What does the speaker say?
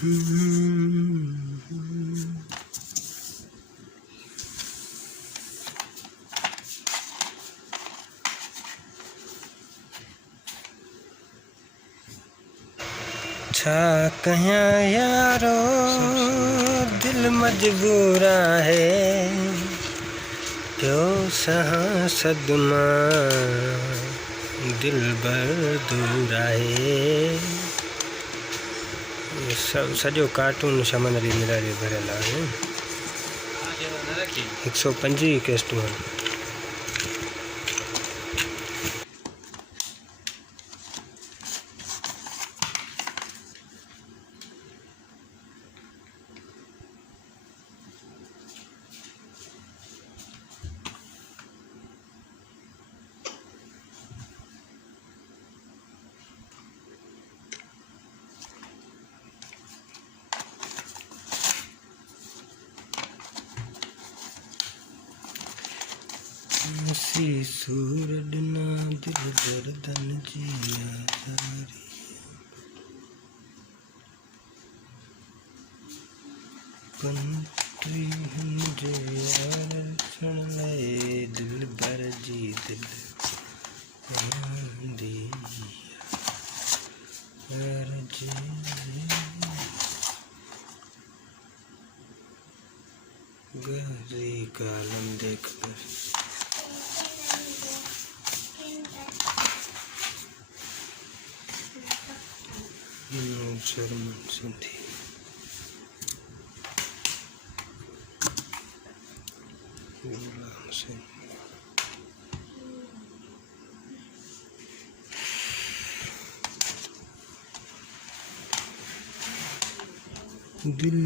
छा कहियां यारो दिल मजबूरा है क्यों सहां सदमा दिल बर दूर आहे। सब सॼो कार्टून शमन अली मिरारी भरियल आहे। 125 केस्टूं आहिनि। सी सूर ॾिना दिल गर्दन जी आज़ारी कंट्री मुझे यार सुन ले दिल भर जी दिल दी यार जी गहरी कालम देखकर शर्म सुधी दिल